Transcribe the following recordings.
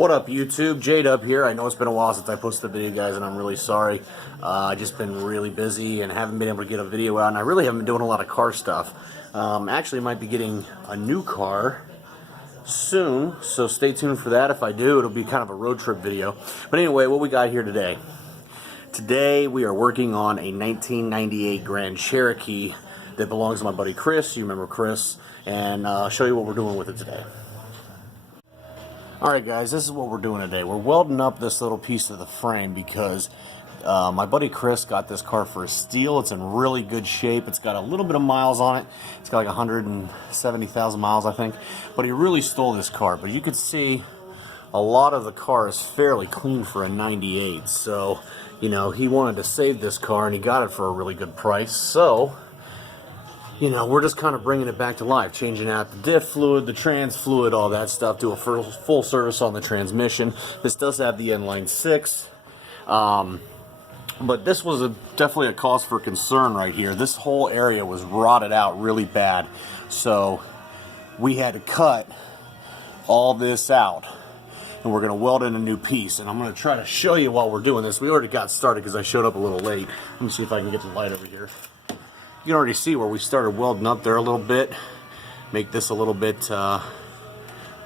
What up, YouTube? J-Dub here. I know it's been a while since I posted a video, guys, and I'm really sorry. I've just been really busy and haven't been able to get a video out, and I really haven't been doing a lot of car stuff. Actually, might be getting a new car soon, so stay tuned for that. If I do, it'll be kind of a road trip video. But anyway, what we got here today? Today, we are working on a 1998 Grand Cherokee that belongs to my buddy Chris. You remember Chris, and I'll show you what we're doing with it today. Alright guys, this is what we're doing today. We're welding up this little piece of the frame because my buddy Chris got this car for a steal. It's in really good shape. It's got a little bit of miles on it. It's got like 170,000 miles, I think. But he really stole this car. But you could see a lot of the car is fairly clean for a 98. So, you know, he wanted to save this car and he got it for a really good price. So, you know, we're just kind of bringing it back to life, changing out the diff fluid, the trans fluid, all that stuff, do a full service on the transmission. This does have the inline 6, but this was definitely a cause for concern right here. This whole area was rotted out really bad, so we had to cut all this out, and we're going to weld in a new piece, and I'm going to try to show you while we're doing this. We already got started because I showed up a little late. Let me see if I can get the light over here. You can already see where we started welding up there a little bit, make this a little bit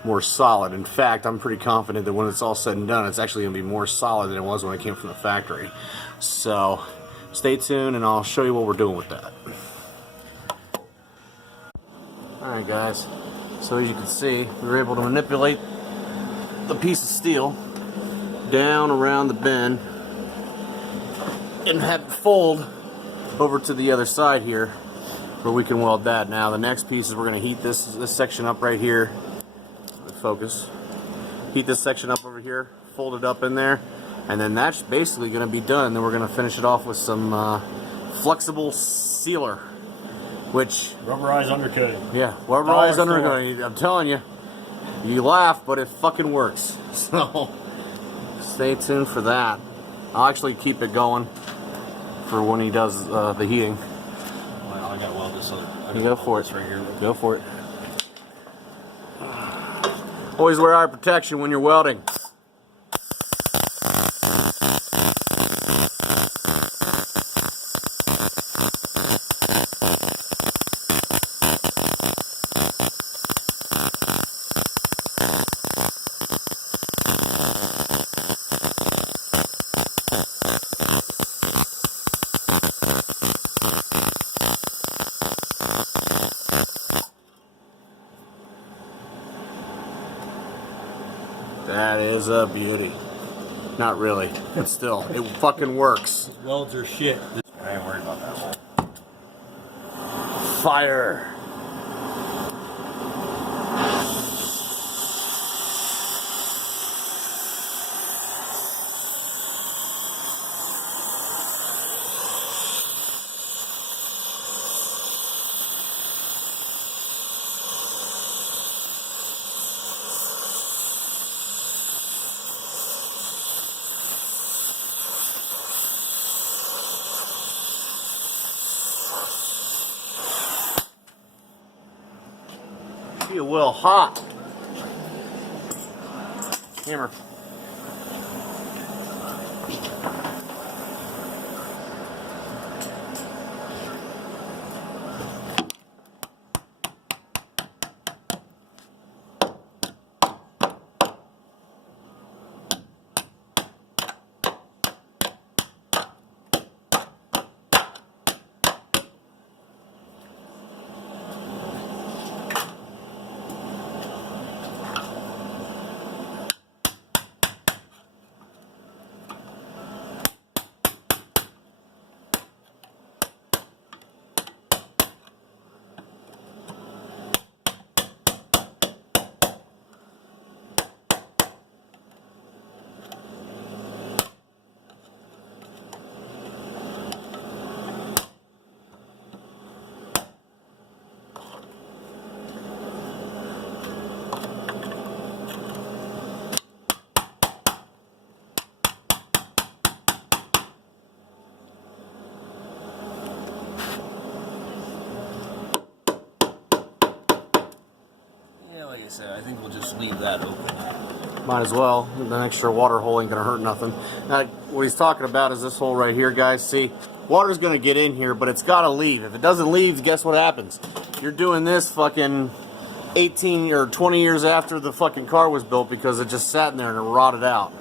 more solid. In fact, I'm pretty confident that when it's all said and done, it's actually going to be more solid than it was when it came from the factory. So stay tuned and I'll show you what we're doing with that. Alright guys, so as you can see, we were able to manipulate the piece of steel down around the bend and have it fold over to the other side here where we can weld that. Now the next piece is we're going to heat this section up right here. Focus. Heat this section up over here, fold it up in there, and then that's basically going to be done. Then we're going to finish it off with some flexible sealer, which rubberized undercoating. Yeah, rubberized undercoating. I'm telling you, you laugh, but it fucking works. So stay tuned for that. I'll actually keep it going for when he does the heating. Well, I gotta weld this other. You go for it. Right here. Go for it. Always wear eye protection when you're welding. That is a beauty. Not really, but still, it fucking works. These welds are shit. I ain't worried about that one. Fire. Be a little hot. Hammer. said, I think we'll just leave that open. Might as well. The extra water hole ain't gonna hurt nothing. Now, what he's talking about is this hole right here, guys. See, water's gonna get in here, but it's gotta leave. If it doesn't leave, guess what happens? You're doing this fucking 18 or 20 years after the fucking car was built because it just sat in there and it rotted out.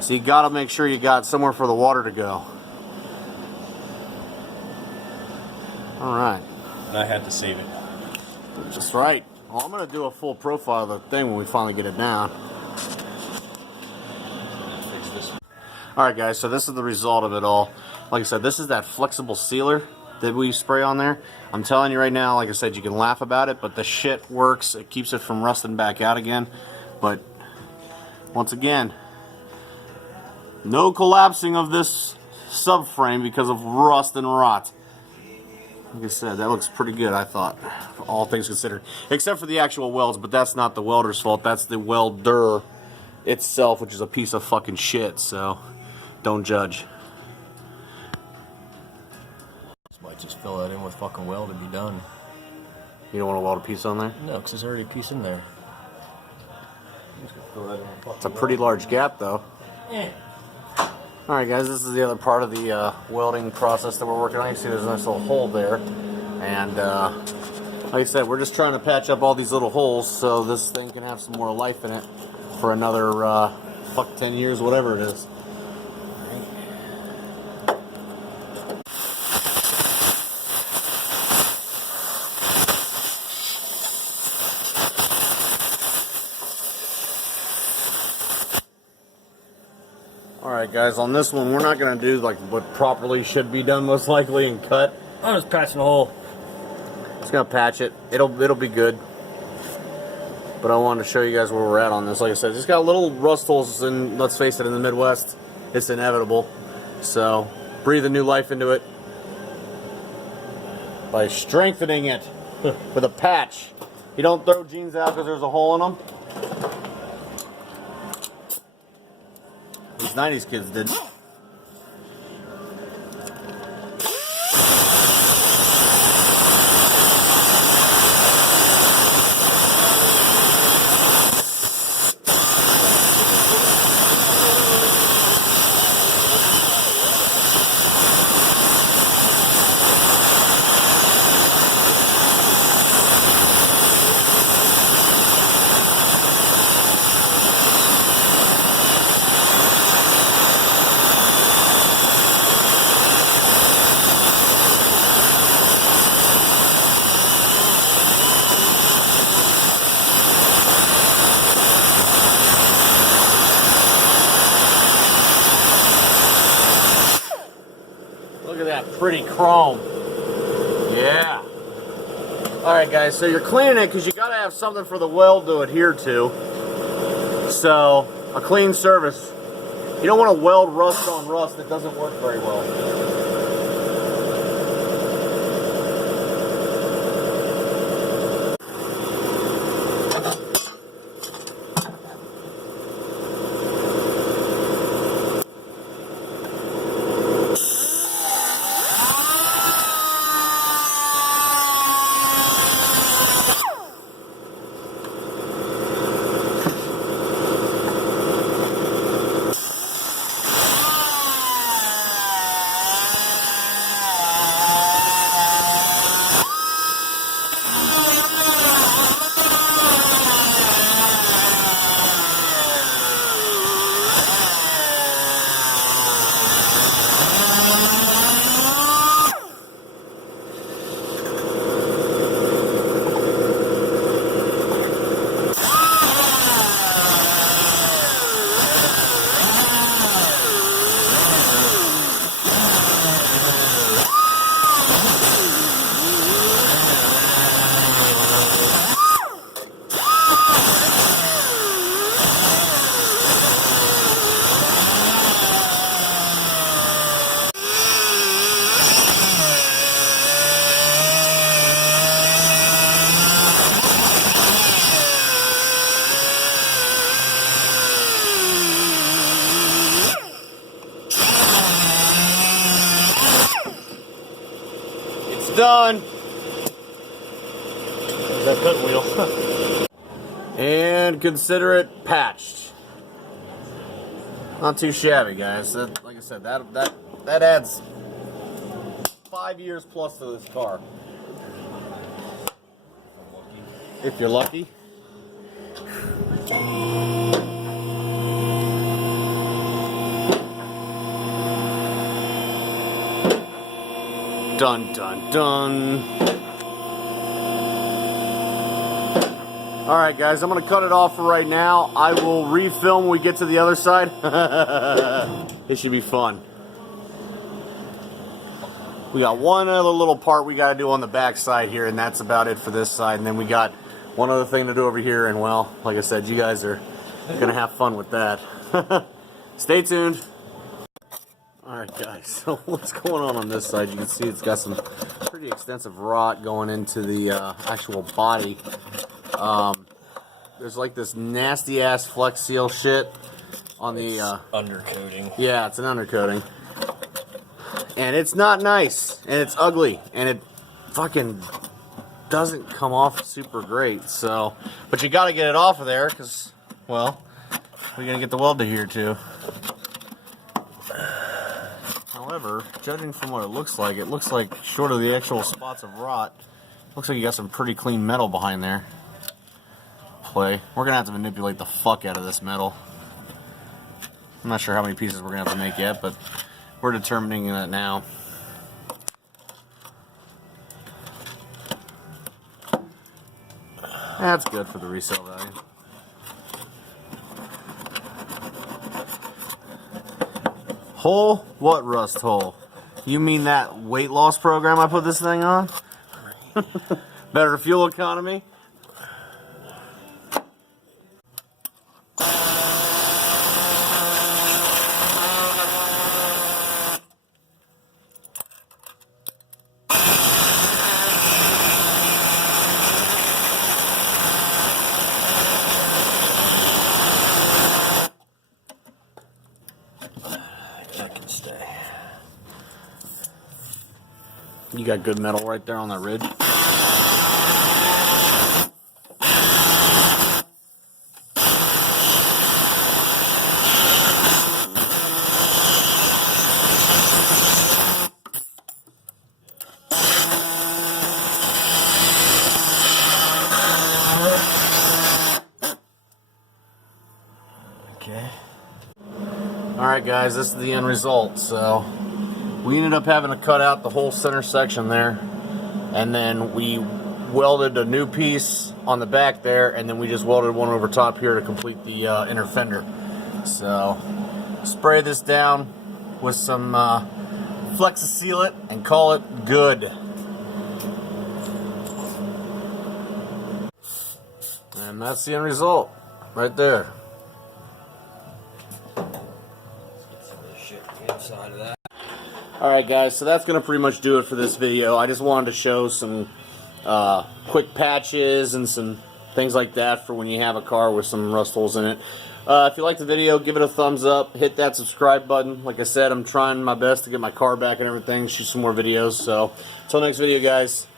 So you gotta make sure you got somewhere for the water to go. Alright. And I had to save it. Just right. Well, I'm gonna do a full profile of the thing when we finally get it down. Alright guys, so this is the result of it all. Like I said, this is that flexible sealer that we spray on there. I'm telling you right now, like I said, you can laugh about it, but the shit works. It keeps it from rusting back out again. But once again, no collapsing of this subframe because of rust and rot. Like I said, that looks pretty good, I thought, all things considered. Except for the actual welds, but that's not the welder's fault. That's the welder itself, which is a piece of fucking shit, so don't judge. Might just fill that in with fucking weld and be done. You don't want to weld a piece on there? No, because there's already a piece in there. It's a pretty large gap, though. Alright guys, this is the other part of the welding process that we're working on. You see there's a nice little hole there. And like I said, we're just trying to patch up all these little holes so this thing can have some more life in it for another, 10 years, whatever it is. Alright guys, on this one we're not going to do like what properly should be done most likely and cut. I'm just patching a hole. Just going to patch it. It'll be good. But I wanted to show you guys where we're at on this. Like I said, just got little rust holes, and let's face it, in the Midwest, it's inevitable. So, breathe a new life into it by strengthening it with a patch. You don't throw jeans out because there's a hole in them. These 90s kids did. Look at that pretty chrome. Yeah. Alright guys, so you're cleaning it because you got to have something for the weld to adhere to. So, a clean surface. You don't want to weld rust on rust. That doesn't work very well. Done. There's that cutting wheel. And consider it patched. Not too shabby, guys. Like I said, that adds 5 years plus to this car. If you're lucky. Dun dun dun. Alright guys, I'm going to cut it off for right now. I will refilm when we get to the other side. It should be fun. We got one other little part we got to do on the back side here, and that's about it for this side. And then we got one other thing to do over here, and well, like I said, you guys are going to have fun with that. Stay tuned. Alright guys, so what's going on this side? You can see it's got some pretty extensive rot going into the actual body. There's like this nasty ass Flex Seal shit on the undercoating. Yeah, it's an undercoating. And it's not nice, and it's ugly, and it fucking doesn't come off super great, so, but you gotta get it off of there, because, well, we're gonna get the welder here too. However, judging from what it looks like short of the actual spots of rot, looks like you got some pretty clean metal behind there. We're gonna have to manipulate the fuck out of this metal. I'm not sure how many pieces we're gonna have to make yet, but we're determining that now. That's good for the resale value. Hole? What rust hole? You mean that weight loss program I put this thing on? Better fuel economy? You got good metal right there on that ridge. Okay. Alright guys, this is the end result. So we ended up having to cut out the whole center section there, and then we welded a new piece on the back there, and then we just welded one over top here to complete the inner fender. So spray this down with some Flex Sealant and call it good. And that's the end result right there. Inside of that. Alright guys, so that's going to pretty much do it for this video. I just wanted to show some quick patches and some things like that for when you have a car with some rust holes in it. If you like the video, give it a thumbs up, hit that subscribe button. Like I said, I'm trying my best to get my car back and everything, shoot some more videos. So, until next video guys,